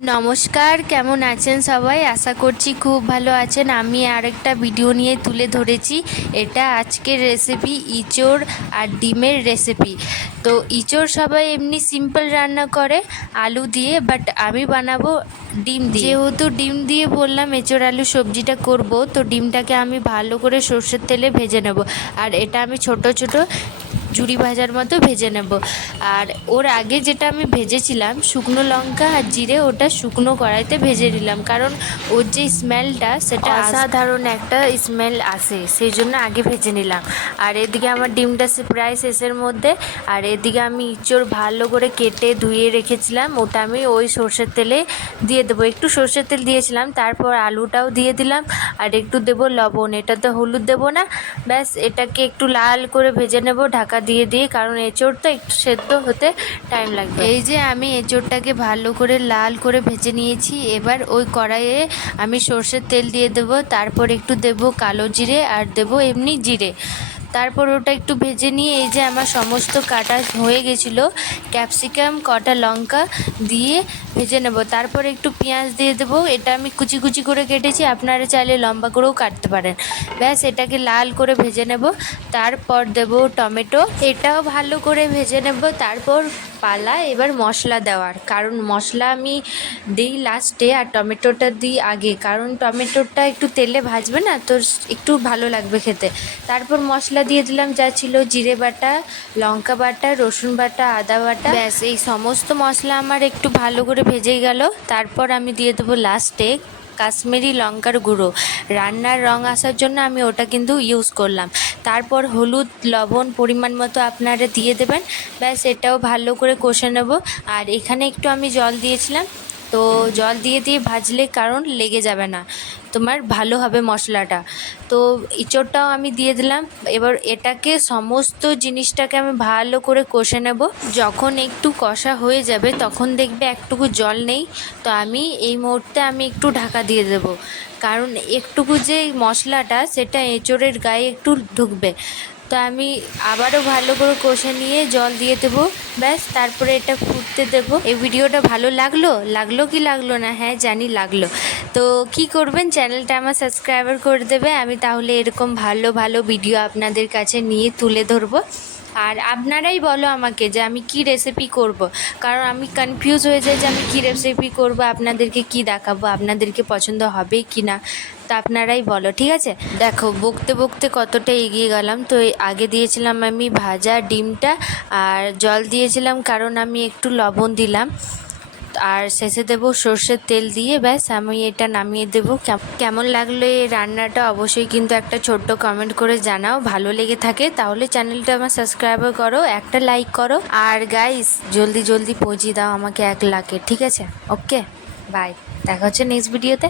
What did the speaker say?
নমস্কার, কেমন আছেন সবাই? আশা করছি খুব ভালো আছেন। আমি আরেকটা ভিডিও নিয়ে তুলে ধরেছি। এটা আজকের রেসিপি ইঁচড় আর ডিমের রেসিপি। তো ইঁচড় সবাই এমনি সিম্পল রান্না করে আলু দিয়ে, বাট আমি বানাবো ডিম দিয়ে। যেহেতু ডিম দিয়ে বললাম এঁচড় আলু সবজিটা করব, তো ডিমটাকে আমি ভালো করে সর্ষের তেলে ভেজে নেব। আর এটা আমি ছোট ছোট ঝুরি ভাজার মতো ভেজে নেব। আর ওর আগে যেটা আমি ভেজেছিলাম শুকনো লঙ্কা আর জিরে, ওটা শুকনো কড়াইতে ভেজে নিলাম, কারণ ওর যে স্মেলটা সেটা অসাধারণ একটা স্মেল আসে, সেই জন্য আগে ভেজে নিলাম। আর এদিকে আমার ডিমটা প্রায় শেষের মধ্যে। আর এদিকে আমি ইঁচড় ভালো করে কেটে ধুয়ে রেখেছিলাম, ওটা আমি ওই সর্ষের তেলে দিয়ে দেবো। একটু সর্ষের তেল দিয়েছিলাম, তারপর আলুটাও দিয়ে দিলাম আর একটু দেবো লবণ। এটাতে হলুদ দেবো না। ব্যাস এটাকে একটু লাল করে ভেজে নেব ঢাকা দিয়ে দিয়ে, কারণ এঁচড়টা একটু সেদ্ধ হতে টাইম লাগবে। এই যে আমি এঁচড়টাকে ভালো করে লাল করে ভেজে নিয়েছি। এবার ওই কড়াইয়ে আমি সর্ষের তেল দিয়ে দেব, তারপর একটু দেব কালো জিরে আর দেব এমনি জিরে। তারপর ওটা একটু ভেজে নিয়ে এই যে আমার সমস্ত কাটা হয়ে গেছিলো, ক্যাপসিকাম কটা লঙ্কা দিয়ে ভেজে নেব। তারপর একটু পেঁয়াজ দিয়ে দেবো, এটা আমি কুচি কুচি করে কেটেছি, আপনারা চাইলে লম্বা করেও কাটতে পারেন। ব্যাস এটাকে লাল করে ভেজে নেব। তারপর দেব টমেটো, এটাও ভালো করে ভেজে নেব। তারপর পালা এবার মশলা দেওয়ার, কারণ মশলা আমি দিই লাস্টে আর টমেটোটা দিই আগে, কারণ টমেটোটা একটু তেলে ভাজবে না তো একটু ভালো লাগবে খেতে। তারপর মশলা দিয়ে দিলাম যা ছিল, জিরে বাটা, লঙ্কা বাটা, রসুন বাটা, আদা বাটা। ব্যাস এই সমস্ত মশলা আমার একটু ভালো করে ভেজে গেল। তারপর আমি দিয়ে দেবো লাস্টে কাশ্মীরি লঙ্কার গুঁড়ো, রান্নার রং আসার জন্য আমি ওটা কিন্তু ইউজ করলাম। তারপর হলুদ লবণ পরিমাণ মতো আপনারা দিয়ে দেবেন। ব্যাস এটাও ভালো করে কষে নেব। আর এখানে একটু আমি জল দিয়েছিলাম, তো জল দিয়ে দিয়ে ভাজলে কারণ লেগে যাবে না, তোমার ভালো হবে মশলাটা। তো ইঁচড়টাও আমি দিয়ে দিলাম। এবার এটাকে সমস্ত জিনিসটাকে আমি ভালো করে কষে নেব। যখন একটু কষা হয়ে যাবে তখন দেখবে একটুকু জল নেই, তো আমি এই মুহূর্তে আমি একটু ঢাকা দিয়ে দেব, কারণ একটুকু যে মশলাটা সেটা এঁচড়ের গায়ে একটু ঢুকবে। তো আমি আবারও ভালো করে কষে নিয়ে জল দিয়ে দেবো। ব্যাস তারপরে এটা ফুটতে দেবো। এই ভিডিওটা ভালো লাগলো কি লাগলো না? হ্যাঁ জানি লাগলো। তো কি করবেন, চ্যানেলটা আমার সাবস্ক্রাইবার করে দেবে, আমি তাহলে এরকম ভালো ভালো ভিডিও আপনাদের কাছে নিয়ে তুলে ধরবো। আর আপনারাই বলো আমাকে যে আমি কি রেসিপি করব, কারণ আমি কনফিউজ হয়ে যাই যে আমি কি রেসিপি করব, আপনাদেরকে কি দেখাবো, আপনাদেরকে পছন্দ হবে কি না। তো আপনারাই বলো, ঠিক আছে? দেখো বকতে বকতে কতটা এগিয়ে গেলাম। তো আগে দিয়েছিলাম আমি ভাজা ডিমটা, আর জল দিয়েছিলাম কারণ আমি একটু লবণ দিলাম, আর শেষে দেবো সর্ষের তেল দিয়ে। ব্যাস আমি এটা নামিয়ে দেবো। কেমন লাগলো এই রান্নাটা অবশ্যই কিন্তু একটা ছোট্ট কমেন্ট করে জানাও। ভালো লেগে থাকে তাহলে চ্যানেলটা আমার সাবস্ক্রাইবার করো, একটা লাইক করো, আর গাইস জলদি জলদি পৌঁছে দাও আমাকে 1 লাখে, ঠিক আছে? ওকে, বাই, দেখা হচ্ছে নেক্সট ভিডিওতে।